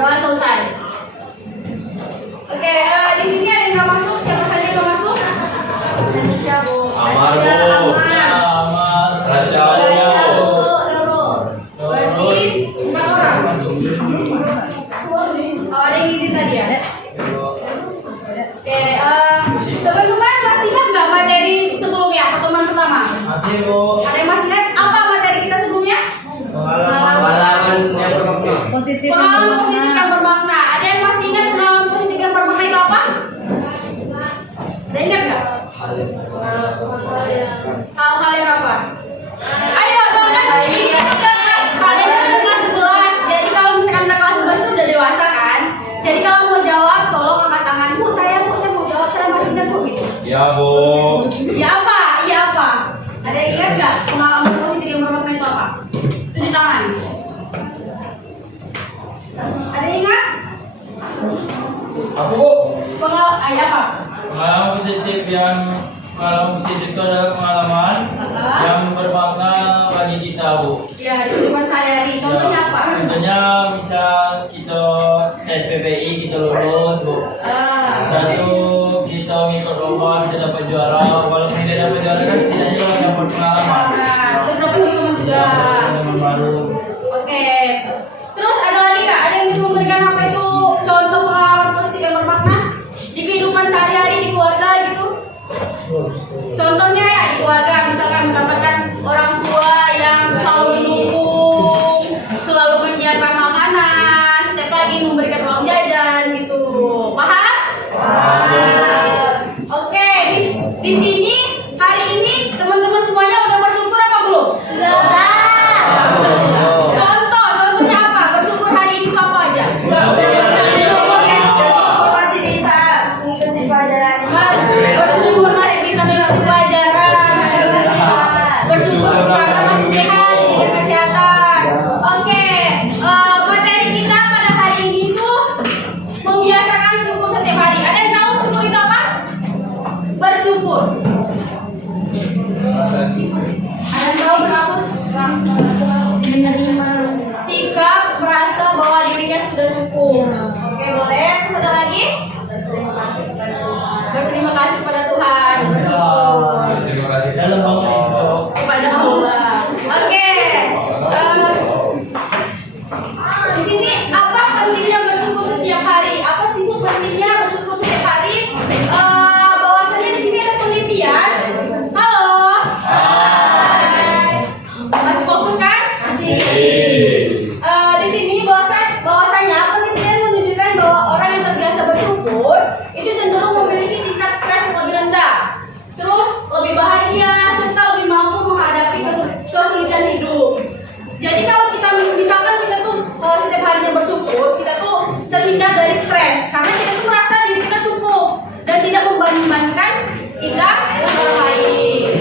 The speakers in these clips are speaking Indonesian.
Berdoa selesai. Oke, di sini ada yang nggak masuk. Siapa saja yang nggak masuk? Anisha, Bu. Amar, Bu. Amar. Rasya, Rasya, Bu. Bu. Nurul. Berarti 4 orang. Oh, ada yang izin tadi ya? Oke, teman-teman masih ingat nggak materi sebelumnya pertemuan pertama? Masih, Bu. Ada yang masih ingat apa materi kita sebelumnya? Pengalaman yang bermakna. Pengalaman positif yang bermakna. Ada yang masih ingat pengalaman positif yang bermakna itu apa? Ada ingat nggak? Hal-hal yang apa? Ayo dong, kan? Ini kan udah kelas, kalian kan udah kelas 11. Jadi kalau misalkan udah kelas 11 itu udah dewasa kan? Jadi kalau mau jawab, tolong angkat tangan. Bu, saya mau jawab, saya masih ingat kok gitu. Ya, Bu. Iya apa? Iya apa? Ada yang ingat nggak pengalaman positif yang bermakna itu apa? Tunjuk tangan. Ada yang ingat? Aku, Bu. Iya apa? Pengalaman positif itu adalah pengalaman yang bermakna bagi kita, Bu. Ya, di kehidupan sehari-hari. Contohnya apa? Contohnya misal kita tes PPI kita lulus, Bu. Lalu kita ngikut lomba kita dapat juara. Walaupun tidak dapat juara kan setidaknya kita dapat pengalaman. Terus dapat teman juga. Teman baru. Oke. Terus ada lagi nggak? Ada yang bisa memberikan apa itu contoh pengalaman positif yang bermakna di kehidupan sehari-hari di keluarga gitu? Contohnya ya di keluarga, misalkan mendapatkan orang tua yang selalu mendukung, selalu menyiapkan makanan, setiap pagi memberikan uang jajan gitu. Paham? Oke, di sini hari ini teman-teman semuanya udah bersyukur apa belum? Contohnya apa? Bersyukur hari ini itu apa aja? Masih bisa mengikuti pelajaran. Bersyukur masih bisa mengikuti pelajaran. Bersyukur karena masih sehat, diberikan kesehatan. Oke, materi kita pada hari ini itu membiasakan syukur setiap hari. Ada yang tahu syukur itu apa? Bersyukur. Ada yang tahu bersyukur? Sikap merasa bahwa dirinya sudah cukup. Oke, boleh? Terus ada lagi? Berterima kasih kepada Tuhan. Bersyukur Terima kasih. Dalam bangun itu, kepada Allah. Oke. Di sini apa pentingnya bersyukur setiap hari? Apa sih Bu pentingnya bersyukur setiap hari? Bahwasanya di sini ada penelitian. Halo. Hai. Masih fokus kan? Masih. Di sini bahwasanya penelitian menunjukkan bahwa orang yang terbiasa bersyukur itu cenderung memiliki tingkat stres yang lebih rendah, terus lebih bahagia serta lebih mampu menghadapi kesulitan hidup. Jadi kalau kita misalkan kita tuh setiap harinya bersyukur, kita tuh terhindar dari stres karena kita tuh merasa diri kita cukup dan tidak membanding-bandingkan kita dengan orang lain.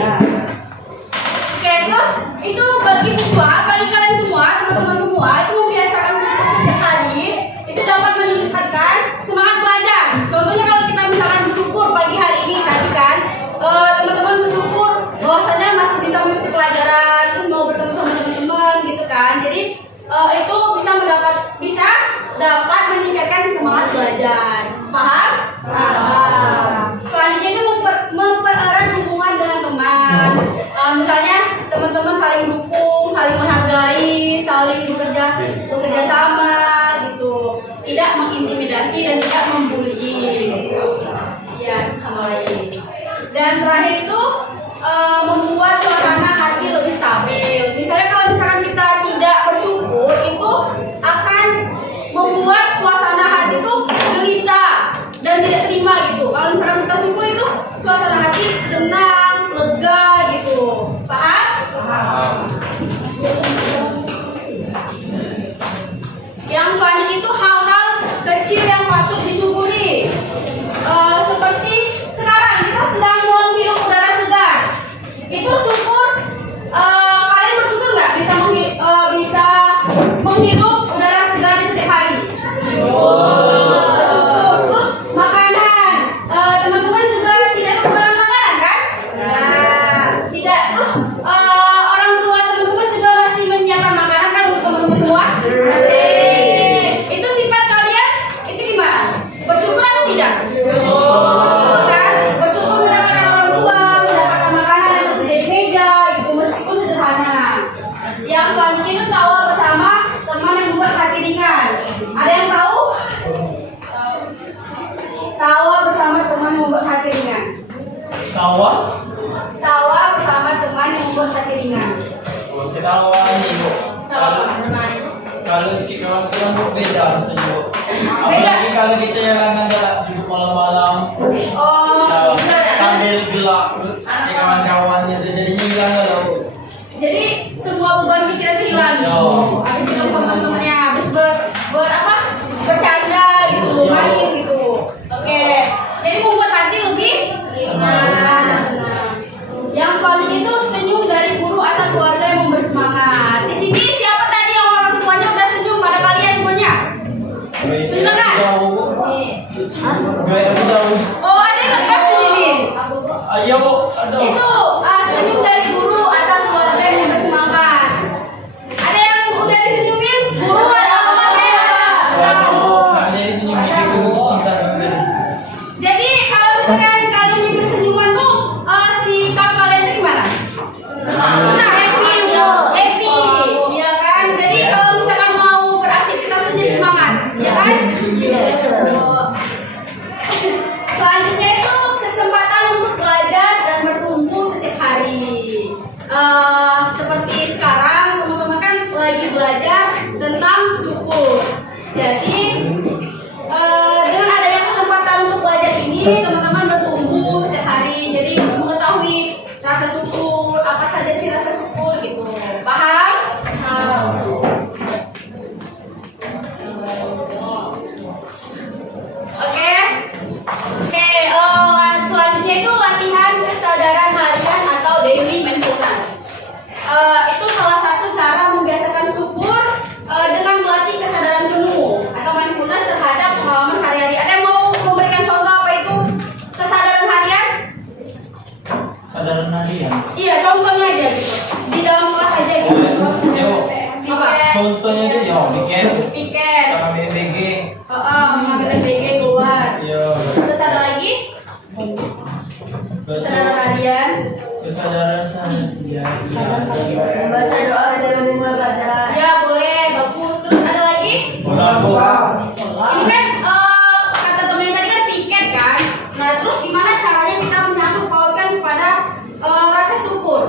Oke, terus itu bagi kalian semua, teman-teman semua itu membiasakan syukur setiap hari itu dapat meningkatkan semangat belajar. Contohnya kalau kita misalkan bersyukur pagi hari ini tadi kan, teman-teman bersyukur bahwasanya masih bisa mengikuti pelajaran, terus mau bertemu sama teman-teman gitu kan. Jadi itu bisa dapat meningkatkan semangat belajar. Paham? Selanjutnya itu mempererat hubungan dengan teman. Misalnya teman-teman saling mendukung, saling menghargai, saling bekerja sama gitu. Tidak mengintimidasi dan tidak membuli. Ya, sama lain. Dan terakhir itu membuat suasana hati lebih stabil. Misalnya kalau misalkan kita tidak bersyukur itu akan membuat suasana hati itu gelisah dan tidak terima gitu. Kalau misalkan kita syukur itu suasana hati senang, lega gitu. Paham? Paham. Yang selanjutnya itu hal-hal kecil yang patut disyukuri. Seperti sekarang kita sedang menghirup udara segar. Itu syukur. Kalian bersyukur nggak bisa menghirup udara segar di setiap hari? Syukur. Terus makanan. Teman-teman juga tidak kekurangan makanan kan? Nah, tidak. Terus orang tua teman-teman juga masih menyiapkan makanan kan untuk teman-teman semua? Itu sifat kawan-kawan bu beda rasanya bu. Beda. Apalagi kalau kita yang ada duduk malam-malam. Oh, Sambil gelap di kawan-kawannya itu jadinya hilang lah bu. jadi semua beban pikiran itu hilang gitu. Yo. Habis itu teman-temannya habis bercanda gitu, Yo. main gitu. Oke. Jadi membuat hati lebih ringan. Yang paling itu senyum dari guru atau keluarga yang memberi semangat. Di sini siapa tadi yang orang tuanya udah senyum pada kalian semuanya? Senyum kan? Jauh bu. Gaya jauh. Oh, ada yang ngegas di sini. Ayo bu, ada. Itu senyum dari guru atau keluarga yang memberi semangat. Ada yang udah disenyumin guru atau keluarga? Waduh, ada yang senyum gigi guru cinta banget. Jadi kalau misalkan kalian nyebut senyuman tuh sikap kalian tuh gimana? Nah, happy, ya kan? Jadi kalau misalkan mau beraktivitas tuh jadi semangat, ya kan? Selanjutnya itu kesempatan untuk belajar dan bertumbuh setiap hari. Seperti sekarang teman-teman kan lagi belajar tentang syukur. Jadi dengan adanya kesempatan untuk belajar ini, teman-teman bertumbuh setiap hari. Jadi mengetahui rasa syukur, apa saja sih rasa syukur gitu. Paham? Oke. Selanjutnya itu latihan kesadaran harian atau daily mindfulness. Itu salah satu cara membiasakan syukur dengan melatih kesadaran penuh atau mindfulness terhadap pengalaman sehari-hari. Ada yang mau memberikan contoh apa itu kesadaran harian? Kesadaran harian. Iya, contohnya aja gitu. Di dalam kelas aja gitu. Apa? Contohnya itu ya bikin Piket. sama BBG. Mengambil BG keluar. Iya. Terus ada lagi? Kesadaran harian. Kesadaran harian. Baca doa sebelum mulai pelajaran. Ya boleh, bagus. Terus ada lagi? Ini kan kata temen tadi kan piket kan. Nah terus gimana caranya kita menyangkut pautkan kepada rasa syukur?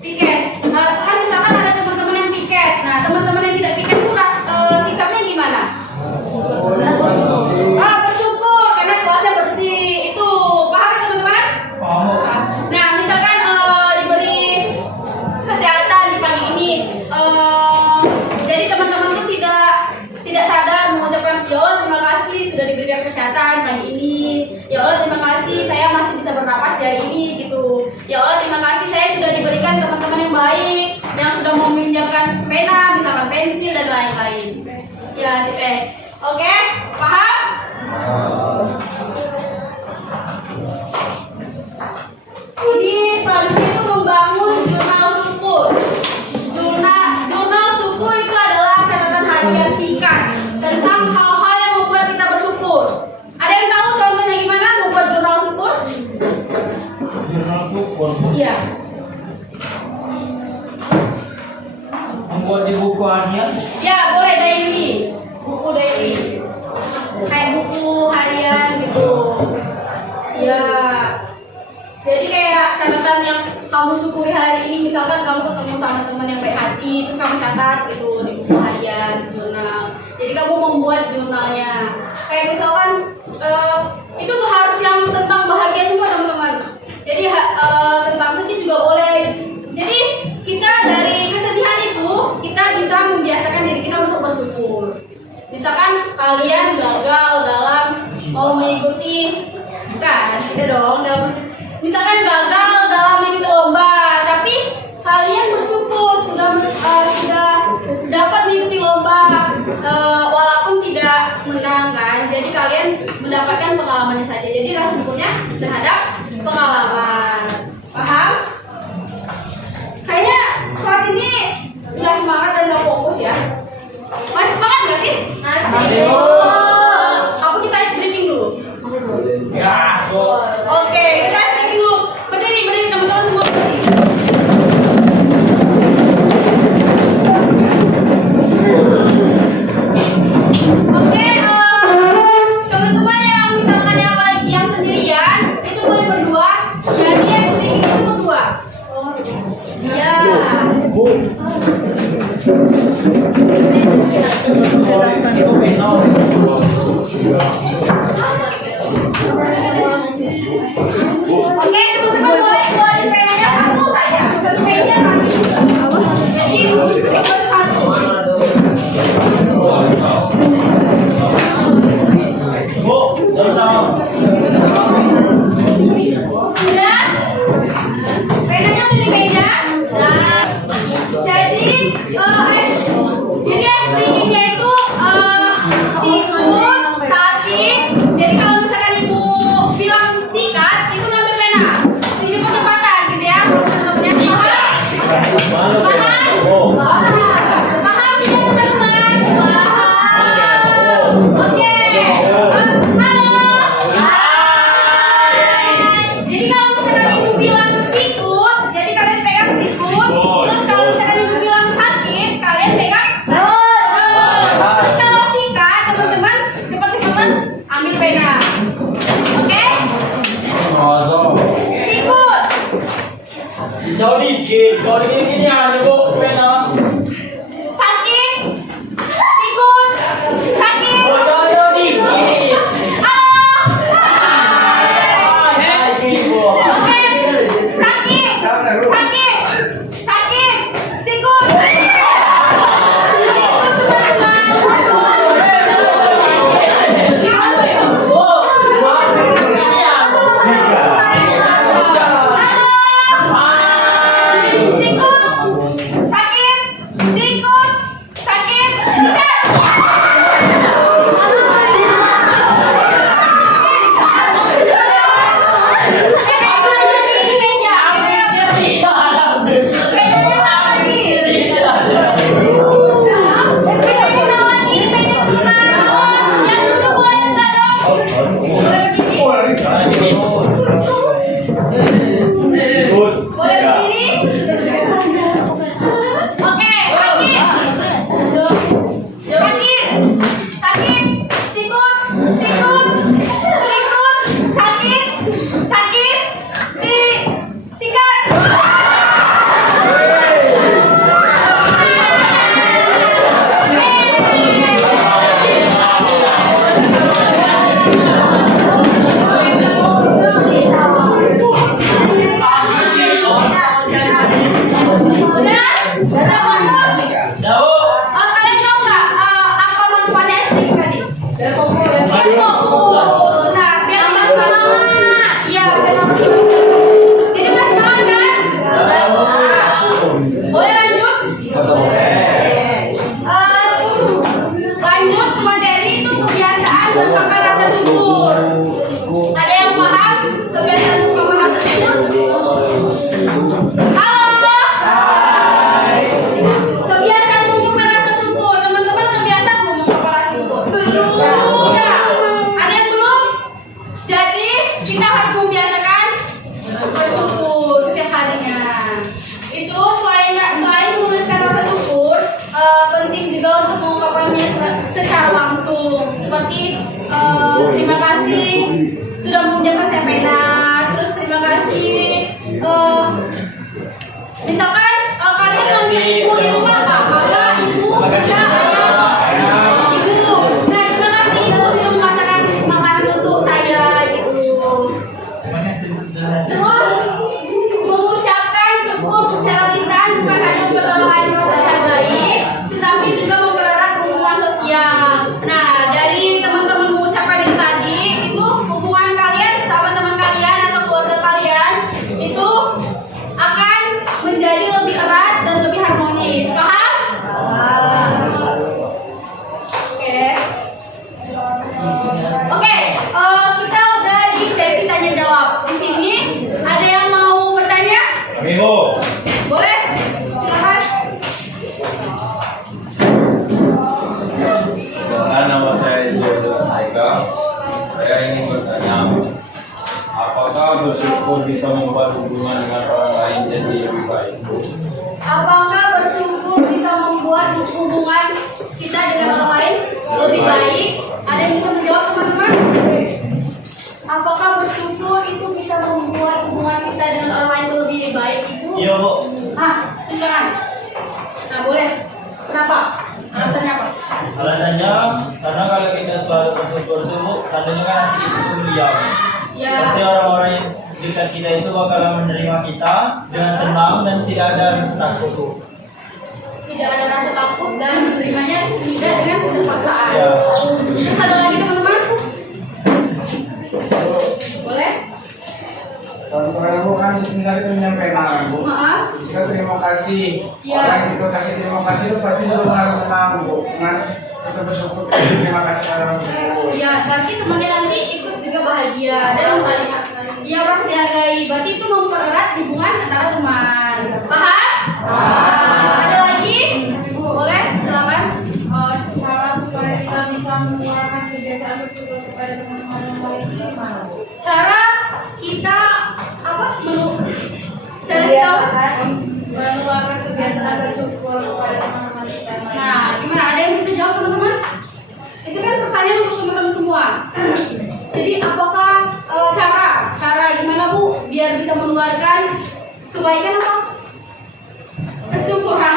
Piket. Kan misalkan ada teman-teman yang piket. Nah teman-teman yang tidak piket itu sikapnya gimana? Bersyukur karena kelasnya bersih. Itu paham ya teman-teman? Nah misalkan diberi kesehatan di pagi ini, jadi teman-teman tuh tidak sadar mengucapkan ya Allah terima kasih sudah diberikan kesehatan pagi ini. Ya Allah terima kasih saya masih bisa bernapas di hari ini gitu. Ya Allah terima kasih saya sudah diberikan teman-teman yang baik yang sudah mau meminjamkan pena, misalkan pensil dan lain-lain. Ya sip. Oke, paham? Ini selanjutnya itu membangun jurnal syukur. Jurnal syukur itu adalah catatan harian singkat tentang hal-hal yang membuat kita bersyukur. Ada yang tahu contohnya gimana membuat jurnal syukur? Jurnal syukur. Iya. Membuat di buku harian. Ya boleh daily, buku daily, kayak buku harian gitu. Ya. Jadi kayak catatan yang kamu syukuri hari ini, misalkan kamu ketemu sama teman yang baik hati, terus kamu catat gitu di buku harian, di jurnal. Jadi kamu membuat jurnalnya. Kayak misalkan itu tuh harus yang tentang bahagia semua teman-teman. Jadi tentang sedih juga boleh. Jadi kita dari kesedihan itu kita bisa membiasakan diri kita untuk bersyukur. Misalkan kalian gagal dalam mau mengikuti, bukan, tidak dong dalam. Misalkan gagal dalam mengikuti lomba, tapi kalian bersyukur sudah dapat mengikuti lomba walaupun tidak menang kan. Jadi kalian mendapatkan pengalamannya saja. Jadi rasa syukurnya terhadap pengalaman. Paham? Kayaknya kelas ini nggak semangat dan nggak fokus ya. Masih semangat nggak sih? Masih. Apa kita ice drinking dulu? Ya, Oke, kita Oke, teman-teman boleh keluarin penanya satu saja. Satu pennya kami. Jadi satu. Udah? Penanya udah dipegang? Nah, jadi streamingnya itu sikut, sakit. Jadi kalau misalkan ibu bilang sikat, itu ngambil pena. Ini percepatan gitu ya. Yang paham? Paham? Paham tidak teman-teman? Paham. Oke. Halo. Jadi kalau misalkan ibu bilang sikut, jadi kalian pegang sikut. Terus kalau misalkan ibu bilang sakit, kalian pegang perut. Terus kalau sikat, teman-teman cepat-cepat ambil pena. Oke? Sikut. Jauh dikit, kalau dikit gini aja bu, pena. Sakit. Sikut. Sakit. Jauh dikit. Halo. Sakit bu. Oke. Sakit. Sakit. Sakit. Sikut. Terima kasih sudah mengucapkan saya pena. Terus terima kasih misalkan kalian manggil ibu di rumah apa? Mama, ibu, bunda, ayah, ibu. Nah, terima kasih ibu sudah memasakkan makanan untuk saya gitu. Terus mengucapkan syukur secara lisan bukan hanya untuk orang merasa baik, tetapi juga mempererat hubungan sosial. Nah, dari teman-teman mengucapkan yang tadi itu hubungan kalian sama teman kalian atau keluarga kalian itu akan menjadi lebih erat dan lebih harmonis. Paham? Oke. Oke, kita udah di sesi tanya jawab. Di sini ada yang mau bertanya? Kami bu. Boleh? Silakan. Nama saya Zul Haikal. Saya ingin bertanya, apakah bersyukur bisa membuat hubungan dengan orang lain jadi lebih baik? Apakah bersyukur bisa membuat hubungan kita dengan orang lain lebih baik? Ada yang bisa menjawab, teman-teman? Apakah bersyukur itu bisa membuat hubungan kita dengan orang lain lebih baik? Ibu? Iya bu. Ah, silakan. Nah, boleh. Kenapa? Alasannya apa? Alasannya karena kalau kita selalu bersyukur tuh tandanya kan nanti itu diam. Ya. Pasti orang-orang yang dekat kita itu bakalan menerima kita dengan tenang dan tidak ada rasa takut. Tidak ada rasa takut dan menerimanya tidak dengan terpaksaan. Ya. Terus ada lagi teman-teman? Boleh? Kalau kamu kan misalnya menyampaikan Bu, Maaf. kita terima kasih. Ya. Orang yang kita kasih terima kasih itu pasti juga harus senang Bu. Dengan kita bersyukur terima kasih pada orang tersebut. Ya, nanti temannya nanti ikut juga bahagia dan saling ya merasa dihargai. Berarti itu mempererat hubungan antara teman. Paham? Ada lagi? Boleh? Silakan. Cara supaya kita bisa mengeluarkan kebiasaan bersyukur kepada teman-teman yang lain gimana? Cara kita apa? Cara kita apa? Mengeluarkan kebiasaan bersyukur kepada teman-teman kita yang lain. Nah, gimana? Ada yang bisa jawab teman-teman? Itu kan pertanyaan untuk teman-teman semua. Jadi apakah cara gimana Bu biar bisa mengeluarkan kebaikan apa? Kesyukuran.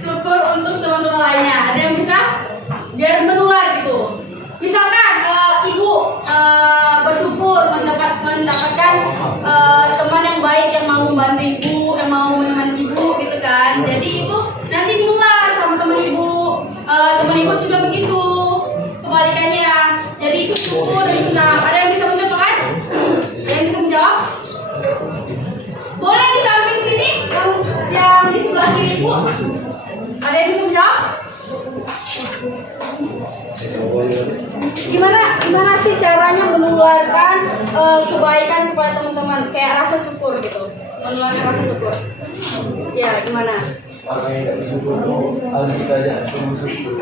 Syukur untuk teman-teman lainnya. Ada yang bisa? Biar menular gitu. Misalkan ibu bersyukur mendapatkan teman yang baik yang mau membantu ibu, yang mau menemani ibu gitu kan. Jadi itu nanti menular sama teman ibu. Teman ibu juga begitu. Kebalikannya. Jadi itu syukur dan senang. Ada yang bisa mencontohkan? Ada yang bisa menjawab? Boleh di samping sini yang di sebelah kiri ibu. Ada yang bisa menjawab? Gimana sih caranya menularkan kebaikan kepada teman-teman kayak rasa syukur gitu, menularkan rasa syukur ya gimana? Orang yang tidak bersyukur tuh harus kita ajak bersyukur.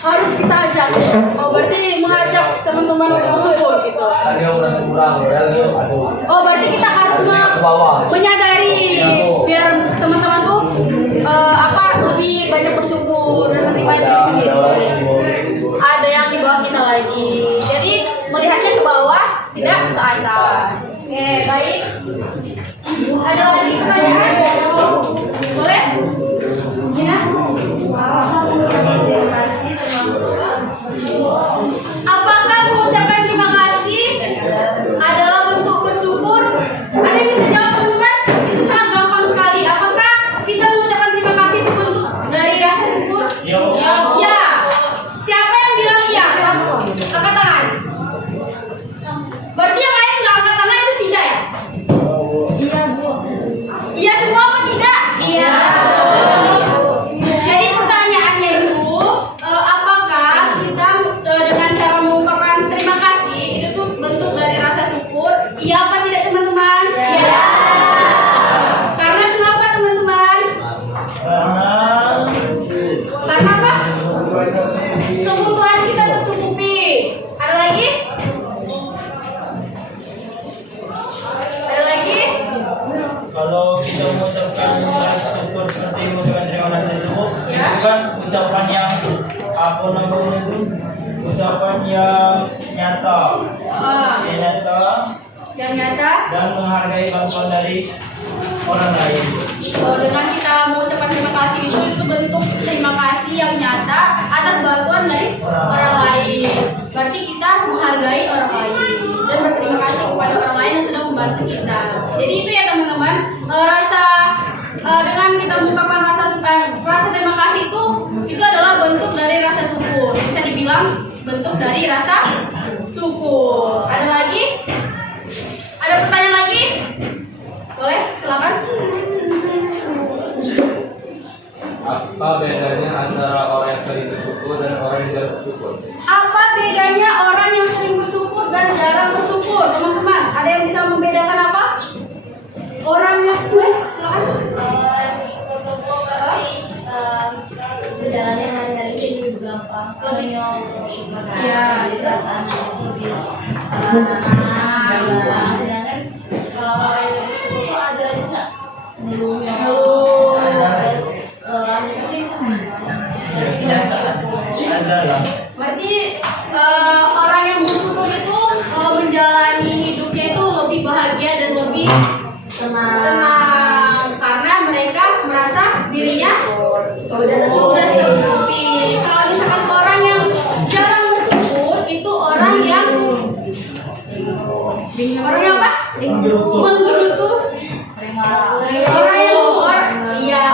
Harus kita ajak. Oh berarti mengajak teman-teman untuk bersyukur gitu. Tadi orang merasa kurang, padahal dia aduh. Oh berarti kita harus Ke bawah. menyadari biar teman-teman tuh lebih banyak bersyukur dan menerima diri Ada sendiri. orang yang di bawah itu. Ada yang di bawah kita lagi. Jadi melihatnya ke bawah, tidak ke atas. Oke, baik. Ada lagi pertanyaan? Boleh? Gina? Apakah mengucapkan terima kasih adalah bentuk bersyukur? Ada yang bisa jawab teman-teman? Itu sangat gampang sekali. Apakah kita mengucapkan terima kasih itu bentuk dari rasa syukur? Yo. Ya. Siapa yang bilang iya? Angkat tangan. Berarti yang lain nggak angkat tangan itu tidak ya? Iya Bu. Iya semua apa tidak? Iya. Jadi pertanyaannya itu apakah kita dengan cara mengungkapkan terima kasih itu tuh bentuk dari rasa syukur? Iya apa tidak teman-teman? Iya. Karena kenapa teman-teman? Karena apa? Kebutuhan kita tercukupi. Ada lagi? Ada lagi? Kalau kita mengucapkan rasa syukur seperti mengucapkan terima kasih itu, Ya. itu kan ucapan yang apa namanya itu? Ucapan yang nyata, yang nyata Yang nyata. dan menghargai bantuan dari orang lain. Dengan kita mengucapkan terima kasih itu bentuk terima kasih yang nyata atas bantuan dari orang lain. Berarti kita menghargai orang lain dan berterima kasih kepada orang lain yang sudah membantu kita. Jadi itu ya teman-teman, dengan kita mengucapkan rasa terima kasih itu adalah bentuk dari rasa syukur. Bisa dibilang bentuk dari rasa syukur. Ada lagi? Ada pertanyaan lagi? Boleh, silakan. Apa bedanya antara orang yang sering bersyukur dan orang yang jarang bersyukur? Apa bedanya orang yang sering bersyukur dan jarang bersyukur, teman-teman? Ada yang bisa membedakan apa? Orang yang silakan. Berjalannya hari-hari ini lebih gampang. Lebih bersyukur. Iya. Jadi perasaan lebih sedangkan kalau orang yang bersyukur itu ada juga ngeluhnya. Ada lah. Berarti orang yang bersyukur itu menjalani hidupnya itu lebih bahagia dan lebih tenang karena mereka merasa dirinya sudah tercukupi. Kalau misalkan orang menggerutu. Menggerutu. Sering marah.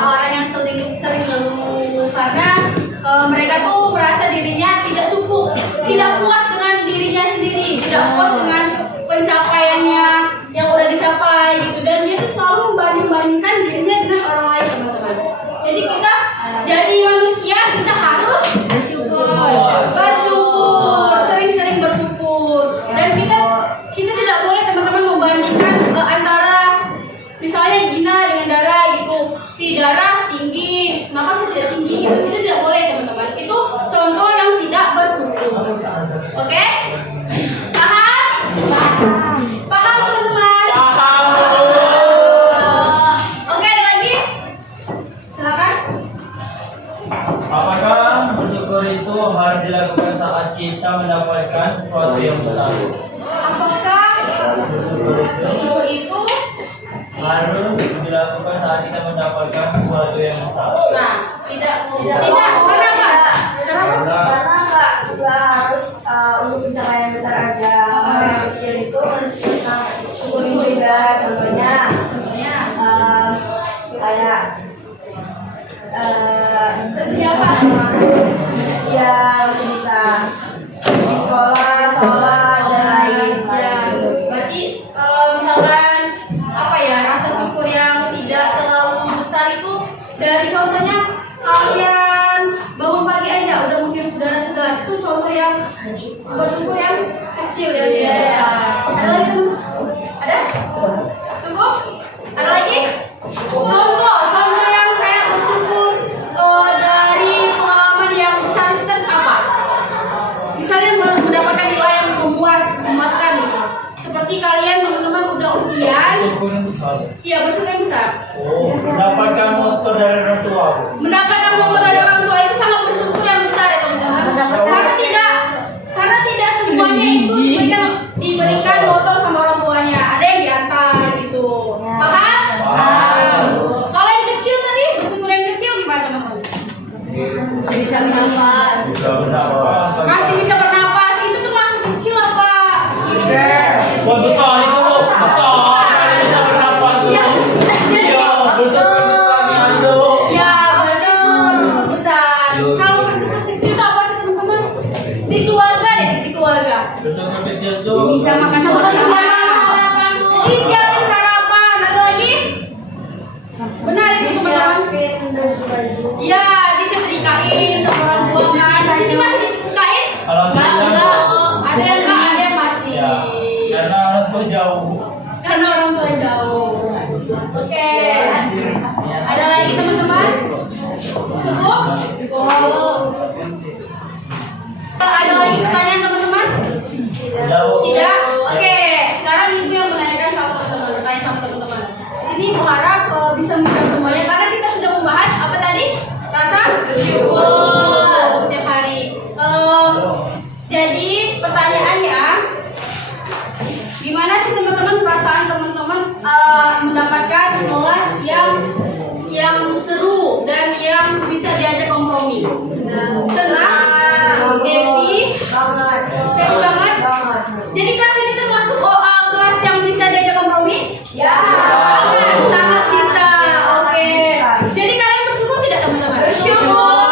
Orang yang sering ngeluh karena mereka tuh merasa dirinya tidak cukup, tidak puas dengan dirinya sendiri, tidak puas dengan pencapaiannya yang udah dicapai gitu, dan dia tuh selalu membanding-bandingkan dirinya dengan orang lain, teman-teman. Jadi kita jadi manusia, kita harus bersyukur, sering-sering bersyukur, dan kita tidak boleh, teman-teman, membandingkan antara misalnya Gina dengan Dara gitu. Si Dara tinggi, maka saya tidak tinggi gitu. Itu tidak boleh, teman-teman. Itu contoh yang tidak bersyukur. Oke? Paham? Paham, teman-teman? Oke, ada lagi? Silakan. Apakah bersyukur itu harus dilakukan saat kita mendapatkan sesuatu yang besar? Apakah bersyukur itu? Harus dilakukan saat kita mendapatkan sesuatu yang besar. Nah, tidak. Kenapa? Karena nggak harus untuk pencapaian besar aja. Yang kecil itu harus kita syukuri juga. Contohnya kayak Seperti apa? ya masih bisa di sekolah dan lain. Ya, berarti misalkan apa ya, rasa syukur yang tidak terlalu besar itu dari contohnya kalian bangun pagi aja udah mungkin udara segar, itu contoh yang bersyukur yang kecil ya. Ada lagi, teman? Ada? Cukup? Ada lagi? Contoh yang kayak bersyukur dari pengalaman yang besar itu kan apa? Misalnya mendapatkan nilai yang memuaskan gitu. Seperti kalian, teman-teman, udah ujian. Bersyukur yang besar. Iya, bersyukur yang besar. Oh, mendapatkan motor dari orang tua. Mendapatkan motor dari orang tua itu sangat bersyukur yang besar ya, teman-teman. Karena tidak semuanya itu yang diberikan motor sama orang tuanya. Ada yang diantar gitu. Paham? Kalau yang kecil tadi, bersyukur yang kecil gimana, teman-teman? Bisa bernafas. Bisa bernafas. Masih bisa bernapas, itu termasuk kecil apa? Wah, besar itu loh, besar. Bisa bernafas. Iya. Iya, bersyukur besar itu. Ya, betul, bersyukur besar. Kalau bersyukur kecil itu apa sih, teman-teman? Di keluarga deh, di keluarga. Bersyukur kecil tuh. Bisa makan Sarapan. Disiapin sarapan. Ada lagi? Benar itu, teman-teman. Iya, disetrikain sama orang tua kan. Di sini masih disetrikain? Alhamdulillah. Ada yang enggak, ada yang masih. Ya, karena orang tua jauh. Karena orang tua jauh. Oke. Ada lagi, teman-teman? Cukup? Ada lagi pertanyaan, teman-teman? Jauh. Tidak? Oke. Sekarang ibu yang menanyakan sama teman-teman. Tanya sama teman-teman. Di sini mengharap bisa menjawab semuanya karena kita sudah membahas apa tadi? Rasa syukur setiap hari. Jadi pertanyaannya, gimana sih, teman-teman, perasaan teman-teman mendapatkan kelas yang seru dan yang bisa diajak kompromi? Senang? Happy? Happy banget? Jadi kelas ini termasuk kelas yang bisa diajak kompromi? Ya, sangat bisa. Oke. Jadi kalian bersyukur tidak, teman-teman? Bersyukur.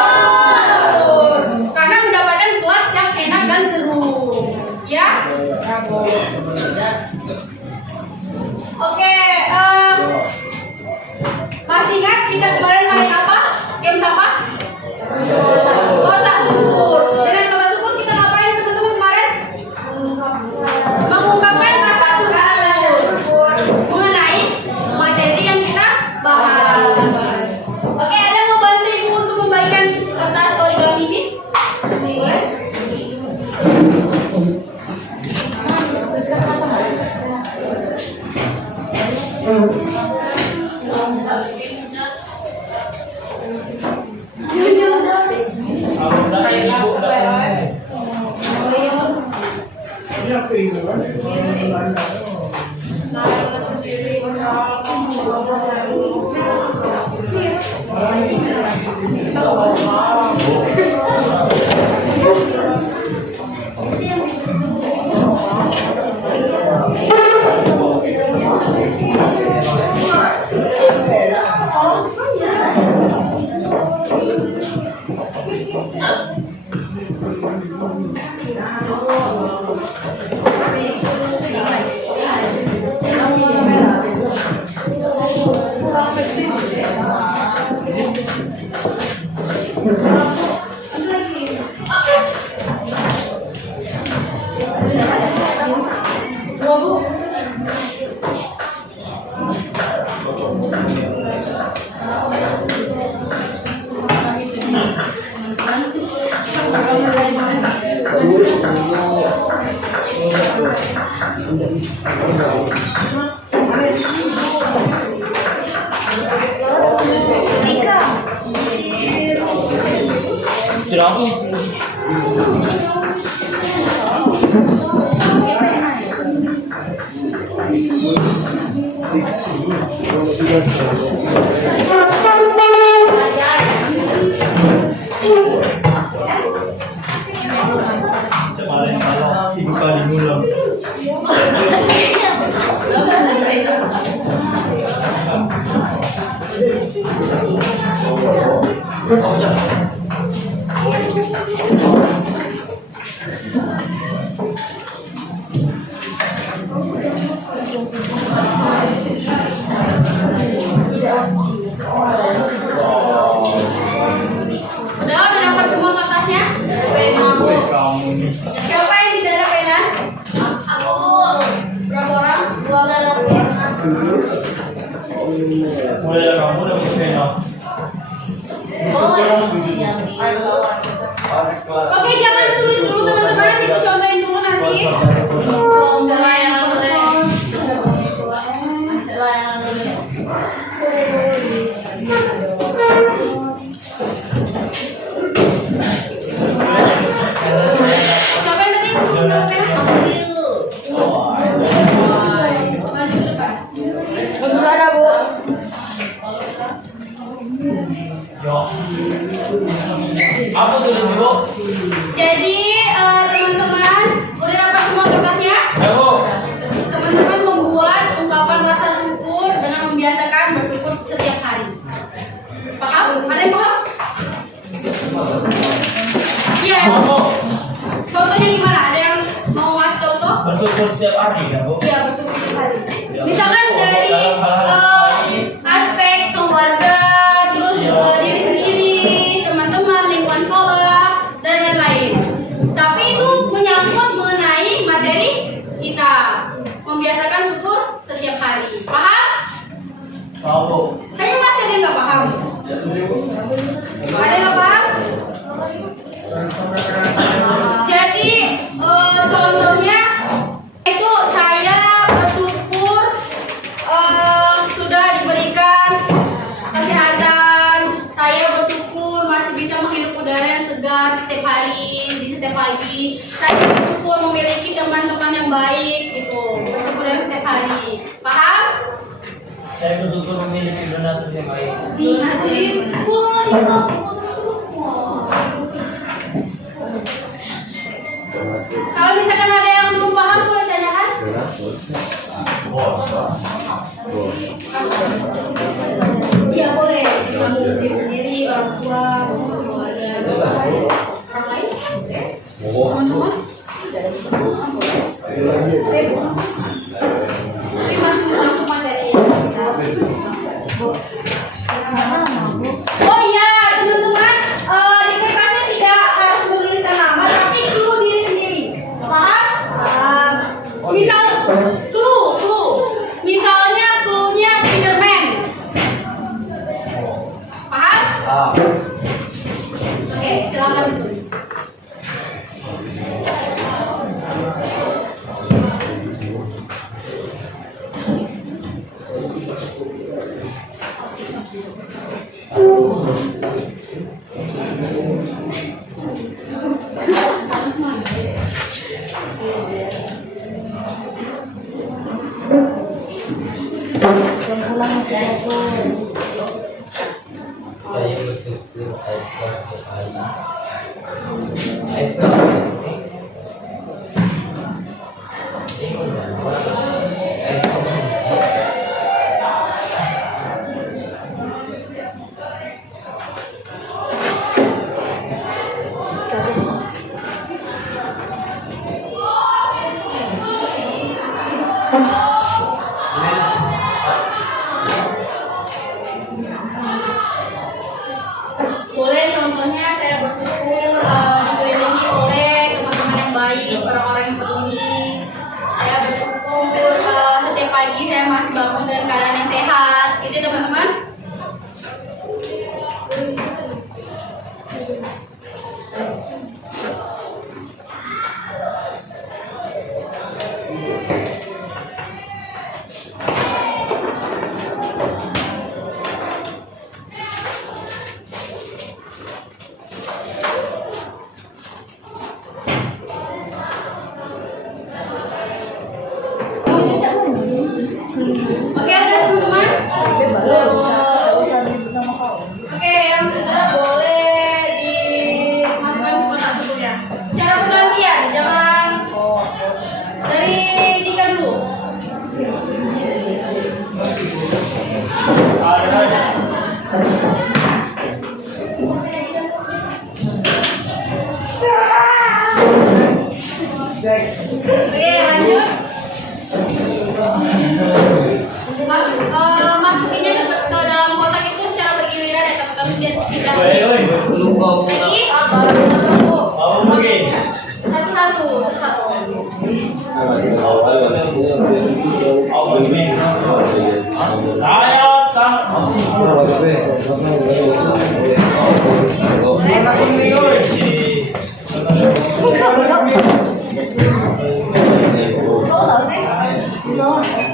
Karena mendapatkan kelas yang enak dan seru. Ya? Oke. Masih ingat kita kemarin main apa? Game apa? Kotak syukur. Dengan kotak syukur kita ngapain, teman-teman, kemarin? Mengungkapkan rasa syukur mengenai materi yang kita bahas. Oke, ada yang mau bantu ibu untuk membagikan kertas origami ini? Boleh? Aku udah ibu udah. Ini apa ini kan? Sudah aku. Kemarin malam 3 kali ngulang. Oh, ya. Udah dapat semua kertasnya? Kamu nih. Siapa yang tidak ada pena? Aku. Berapa orang? 2 orang. Mulai dari kamu udah bisa pena. Oke, jangan ditulis dulu teman-teman. Nanti aku contohin dulu nanti. Siapa yang tadi? Berapa pena? Maju ke depan. Apa tulis dulu? Jadi teman-teman udah dapat semua kertasnya? Ayo. Teman-teman membuat ungkapan rasa syukur dengan membiasakan bersyukur setiap hari. Paham? Ada yang paham? Iya. Kamu Contohnya gimana? Ada yang mau ngasih contoh? bersyukur setiap hari kan, Bu? Iya, bersyukur setiap hari. Misalkan dari aspek keluarga, terus diri sendiri, teman-teman, lingkungan sekolah, dan lain-lain. Tapi itu menyangkut mengenai materi kita. Membiasakan syukur setiap hari. Paham? Tahu, Bu. Kayaknya masih ada yang nggak paham. Ada yang nggak paham? Jadi contohnya itu saya bersyukur sudah diberikan kesehatan. Saya bersyukur masih bisa menghirup udara yang segar setiap hari di setiap pagi. Saya bersyukur memiliki teman-teman yang baik gitu. Bersyukur dari setiap hari. Paham? Saya bersyukur memiliki donasi yang baik. Kalau misalkan ada yang belum paham boleh tanyakan. Iya boleh. Kamu diri sendiri, orang tua, keluarga, orang lain. Teman-teman. Bebas. Tapi masih menyangkut materi. Oh iya, teman-teman, di kertasnya tidak harus menuliskan nama, tapi clue diri sendiri. Paham? Misal, clue. Misalnya clue-nya Spiderman. Paham? Oke, silakan ditulis. Saya bersyukur atas sekali. Boleh contohnya saya bersyukur dikelilingi oleh teman-teman yang baik, orang-orang yang peduli. Saya bersyukur setiap pagi saya masih bangun dengan keadaan yang sehat. Gitu ya teman-teman. Oke, lanjut. Masukinnya ke dalam kotak itu secara bergiliran ya, tapi tidak. Lagi. Satu-satu. Saya sangat Kau tahu sih?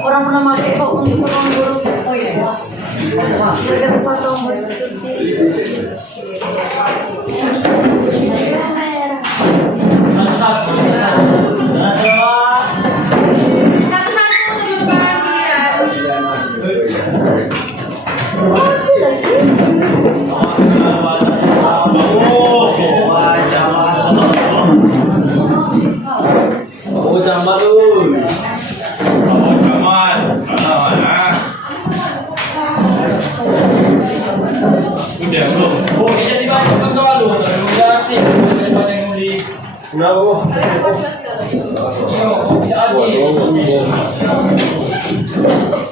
Orang pernah pakai kok untuk orang buruk. Oh iya. Mereka sesuatu orang buruk. satu-satu. Satu-satu teman-teman giliran. Oh, sama tuh. Udah belum? Oh, ini jadi banyak kan terlalu sih daripada yang nulis. Kenapa? Kalian buat jelas kalau Iya, kopi lagi.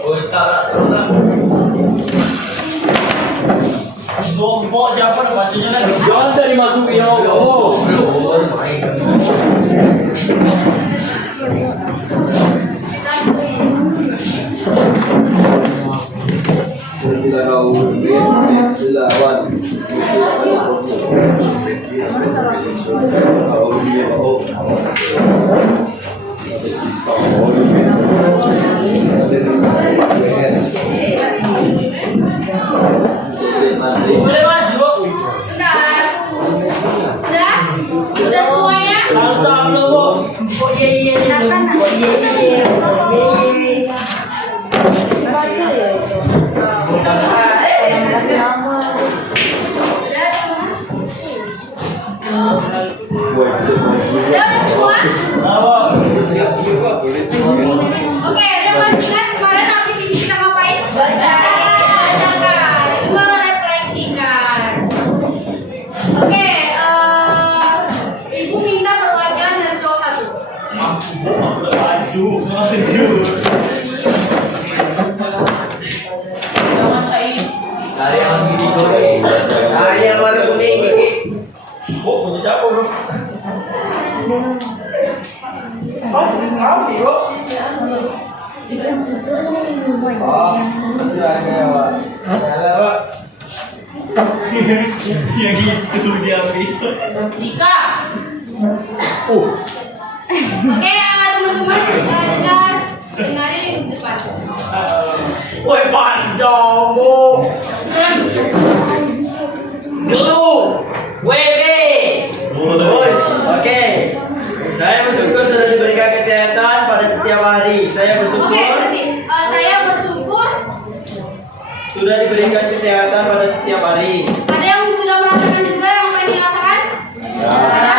Oh, tak. Mau siapa nih bacanya lagi? Jangan dari masukin oh. Kita tahu dilawan. Boleh maju. Sudah semuanya? Salsa belum, Bu? Oh iya. Oh iya. Udah semua? Oke, udah masukkan kemarin habis ini kita ngapain? Bacakan, itu refleksikan. Oke, Ibu minta perwakilan dari cowok satu. Maju. Dari yang gini kuning. Saya baru kuning gigi. Bu, punya siapa, Bro? Kau nih, Bu. Oh, jangan Pak. Jangan Pak. Yang gitu diambil. Dika. Oke, teman-teman dengarin di depan. Woi, panjang, Bu. Gelu. WB. Oke. Saya bersyukur sudah diberikan kesehatan pada setiap hari. Saya bersyukur Oke, berarti saya bersyukur. sudah diberikan kesehatan pada setiap hari. Ada yang sudah merasakan juga yang apa yang dirasakan? Ada.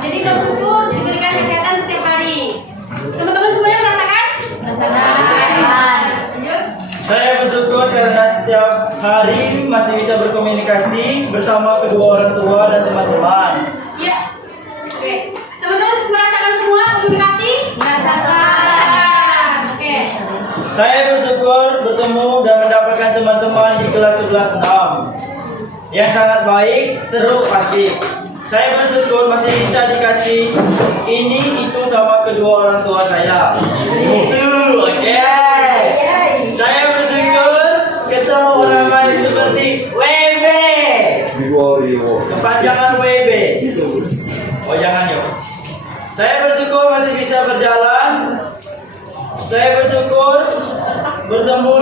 Jadi bersyukur diberikan kesehatan setiap hari. Teman-teman semuanya merasakan? Lanjut. Saya bersyukur karena setiap hari masih bisa berkomunikasi bersama kedua orang tua dan teman-teman. Iya. Oke. Teman-teman merasakan semua komunikasi? Merasakan. Oke. Saya bersyukur bertemu dan mendapatkan teman-teman di kelas 11-6 yang sangat baik, seru, asik. Saya bersyukur masih bisa dikasih ini itu sama kedua orang tua saya. Itu, oke. Saya bersyukur ketemu orang baik seperti WB. Kepanjangan WB. Oh jangan yuk. Saya bersyukur masih bisa berjalan. Saya bersyukur bertemu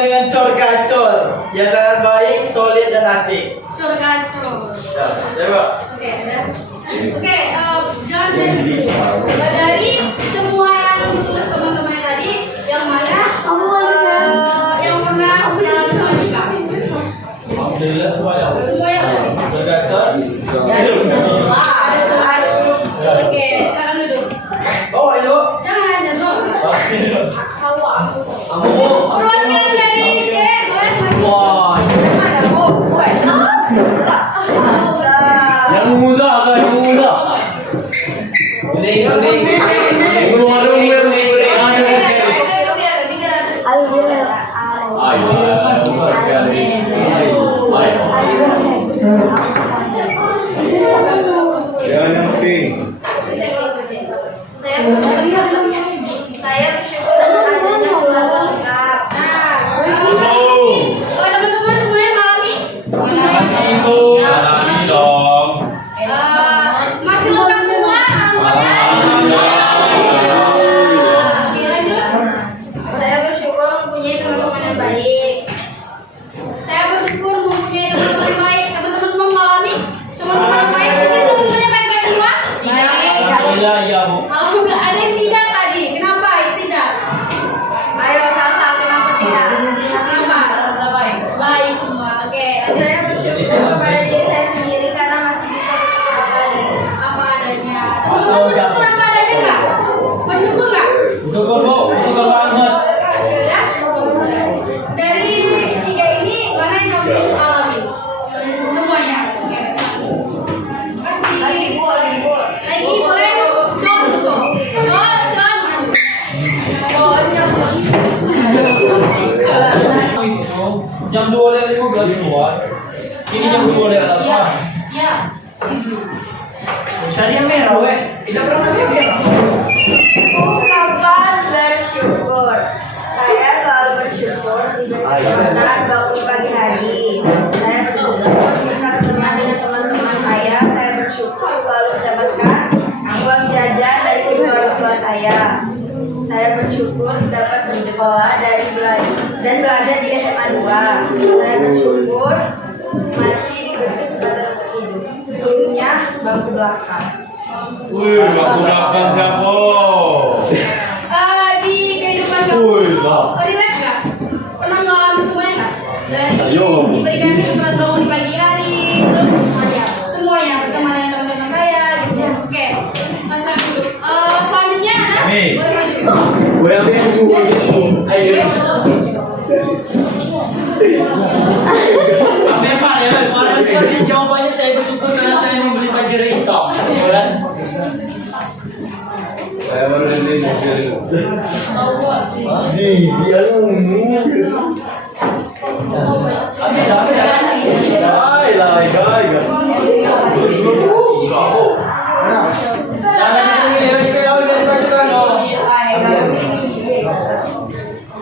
dengan cor gacor yang sangat baik, solid dan asik. Cor gacor. Ya, coba. Oke, ada. Oke, jangan dari semua yang ditulis teman-teman tadi, yang mana yang pernah Alhamdulillah semuanya. semuanya Bergacor. Oke, sekarang duduk. Oh, ayo. Jangan, jangan. Kamu. Perwakilan dari C, boleh maju. Wah. Yang muda kan yang muda. Yang penting. Saya bersyukur dengan adanya keluarga lengkap. Nah, teman-teman semuanya pahami? Alami dong. Masih lengkap semua semuanya? Oke, lanjut. Saya bersyukur mempunyai teman-teman yang baik. Saya bersyukur mempunyai teman-teman yang baik. Teman-teman semua mengalami teman-teman yang baik. Di sini teman-teman yang baik semua? Alhamdulillah ya Bu. Alhamdulillah, ada yang tidak tadi. Kenapa tidak? Ayo salah kenapa tidak? Kenapa? Baik semua. Oke, saya bersyukur kepada diri saya sendiri karena masih bisa bersyukur apa adanya. Teman-teman bersyukur apa adanya nggak? Bersyukur nggak? Syukur Bu, syukur banget. Oke, ya. Dari tiga ini mana yang kamu alami? Semuanya. Oke. Lagi boleh. Jam 2:15 keluar. Ini jam 2:08. Iya. Tadi yang merah, weh. Tidak pernah yang merah. Ungkapan bersyukur. Saya selalu bersyukur diberi kesempatan bangun pagi hari. Saya bersyukur bisa berteman dengan teman-teman saya. Saya bersyukur selalu mendapatkan uang jajan dari kedua orang tua saya. Saya bersyukur dapat bersekolah dan belajar di SMA 2. Saya bersyukur masih diberi kesempatan untuk hidup. Tentunya bangku belakang. Wih, aku belakang siapa? Di kehidupan kamu itu relax nggak? Pernah ngalamin semuanya nggak? Dari diberikan kesempatan bangun di pagi hari, terus semuanya berteman dengan teman-teman saya, gitu. Oke. Selanjutnya ada. Boleh maju. Apa yang mana ya? Kemarin seperti jawabannya saya bersyukur karena saya membeli baju hitam. Ya kan? Saya baru ini mobil.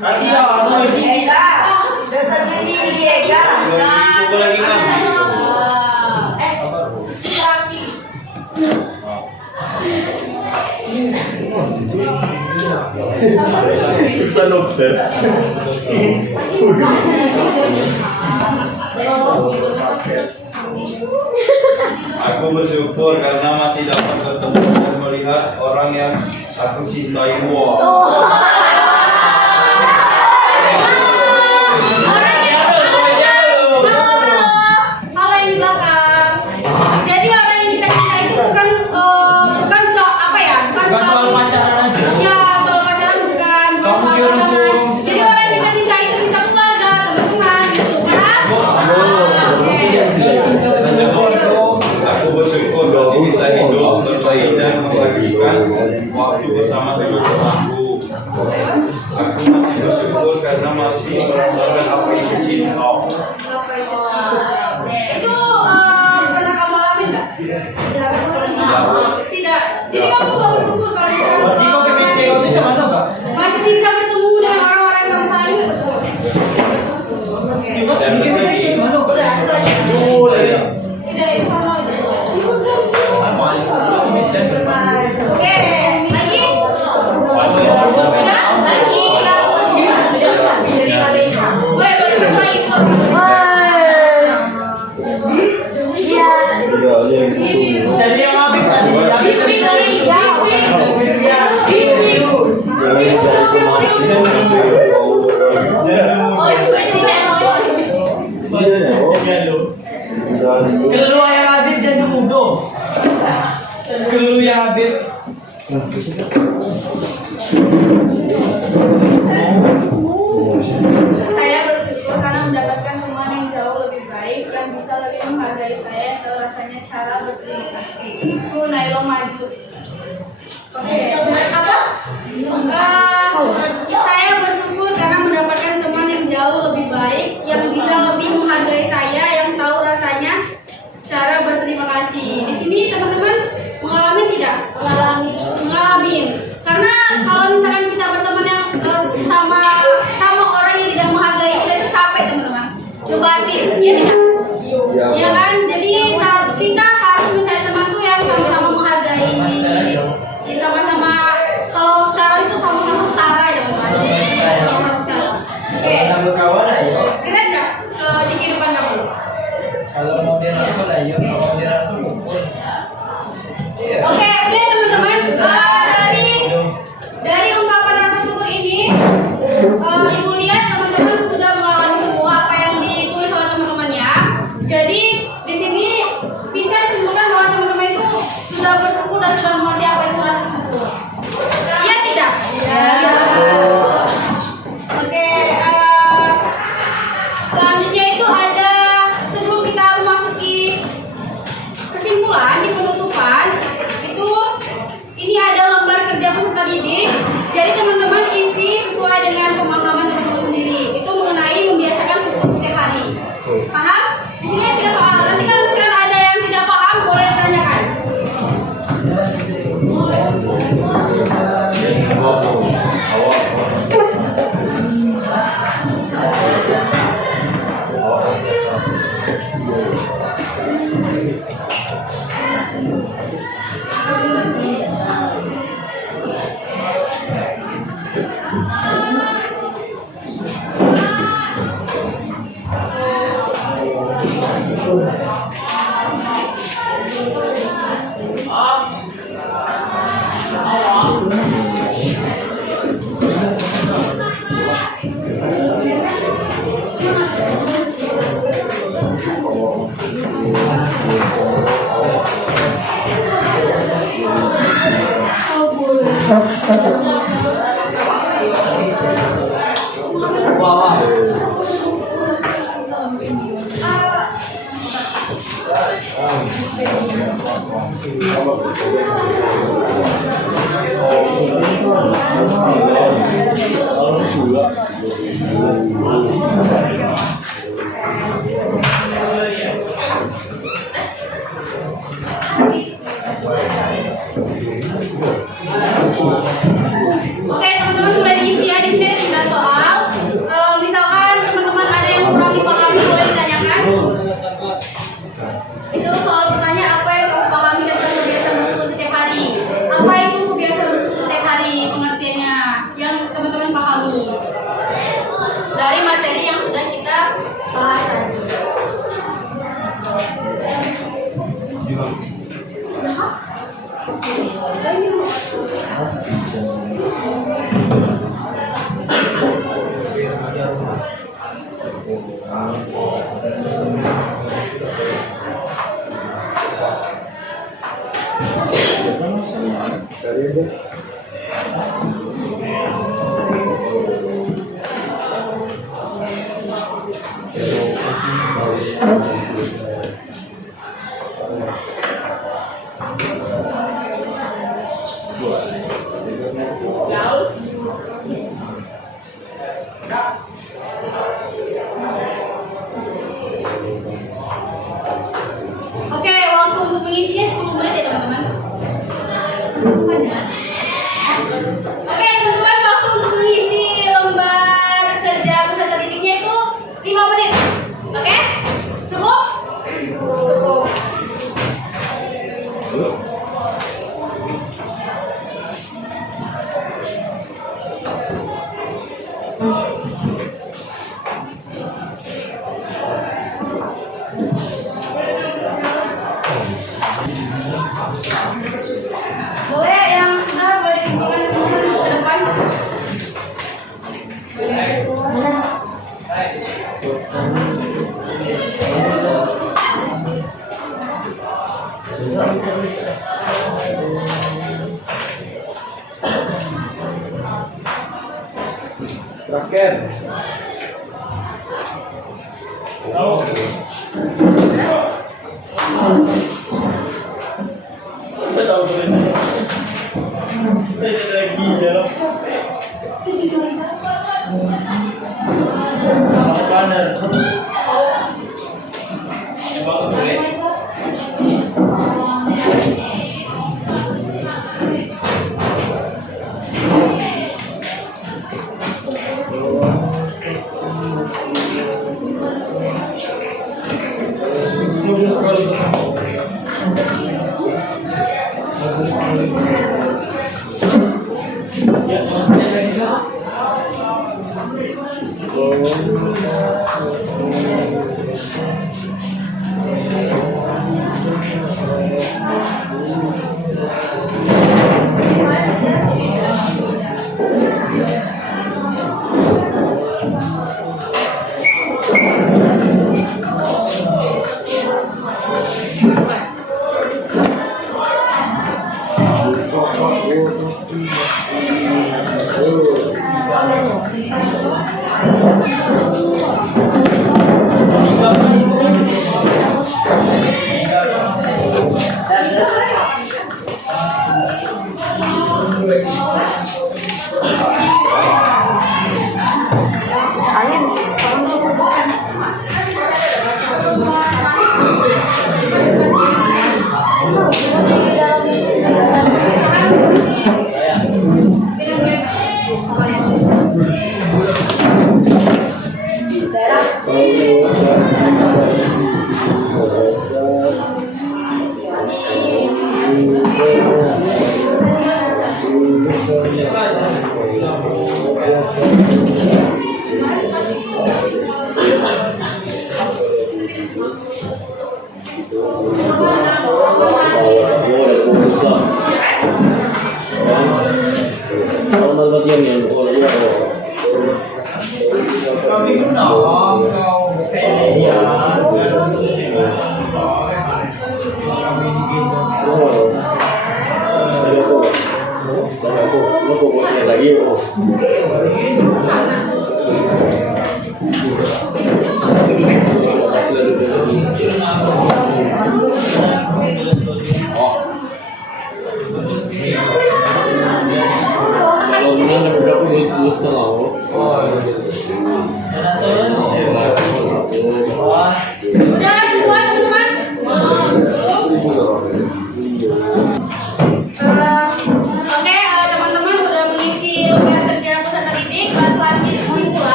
Kasih ya, Dasar gini ya, Aku lagi ngaji. Lagi. Aku bersyukur karena masih dapat bertemu dan melihat orang yang aku cintai. Wow. Halo yang di belakang. Jadi orang yang kita cintai itu bukan bukan soal pacaran aja. Ya, soal pacaran bukan soal pasangan. Jadi orang yang kita cintai itu bisa keluarga, teman-teman, gitu kan? Aku bersyukur masih bisa hidup, berbaik dan membagikan waktu bersama teman-temanku. Aku masih bersyukur karena masih merasakan apa itu cinta. Itu pernah kamu alami nggak? Tidak. Jadi kamu gak bersyukur kalau Berarti kok misalkan PPC itu cuma mana enggak? masih bisa bertemu dengan orang-orang yang kamu sayangi, bersyukur. Oke. Dan berbagi. Udah, itu aja. Tidak, itu kamu aja. Oke, lagi? Udah, lagi? Boleh, satu lagi. Jadi yang habis tadi, habis Kelu yang habis jadi mudo. Kelu yang habis. Saya bersyukur karena mendapatkan teman yang jauh lebih baik yang bisa lebih menghargai saya dan rasanya cara berterima kasih. Itu Nailo maju. Apa? Saya bersyukur karena mendapatkan teman yang jauh lebih baik, yang bisa lebih menghargai saya, yang tahu rasanya cara berterima kasih. Di sini teman-teman mengalami tidak? Mengalami. Karena kalau misalkan kita berteman yang sama orang yang tidak menghargai kita itu capek teman-teman. Ngebatin, ya tidak? Ya kan? Jadi kita harus mencari teman tuh yang sama-sama menghargai. Ya sama-sama, kalau sekarang itu sama-sama setara ya teman-teman. Sama-sama setara. Oke. Berkawan ayo. Keren nggak di kehidupan kamu? Kalau mau dirangkul ayo, kalau mau dirangkul kumpul. Oke, udah teman-teman. Dari ungkapan rasa syukur ini, Ibu lihat teman-teman sudah mengalami semua apa yang ditulis oleh teman-temannya. Jadi di sini bisa disimpulkan bahwa teman-teman itu sudah bersyukur dan sudah mengerti apa itu rasa syukur. Iya tidak? Ya. Oke. Selanjutnya itu ada, sebelum kita memasuki kesimpulan di penutupan itu, ini ada lembar kerja peserta didik. Jadi teman-teman isi sesuai dengan pemahaman teman-teman sendiri. Itu mengenai membiasakan syukur setiap hari. Paham? Di sini ada 3 soal. Nanti kalau misalkan ada yang tidak paham boleh ditanyakan. Oke teman-teman, mulai diisi ya. Di sini ada 3 soal. Misalkan teman-teman ada yang kurang dipahami boleh ditanyakan. Itu soal pertanyaan, apa yang kamu pahami tentang kebiasaan bersyukur setiap hari? Apa itu kebiasaan bersyukur setiap hari? Pengertiannya yang teman-teman pahami dari materi yang sudah kita bahas tadi. Oke, waktu untuk mengisinya 10 menit ya teman-teman. Oke teman-teman, waktu untuk mengisi lembar kerja peserta didiknya itu 5 menit. Oke? Cukup? Cukup. Boleh yang sudah boleh dikumpulkan teman-teman ke depan. Terakhir. Betul. Runner. Coba aku boleh. Kami menang kau pilihan kami Hasil dari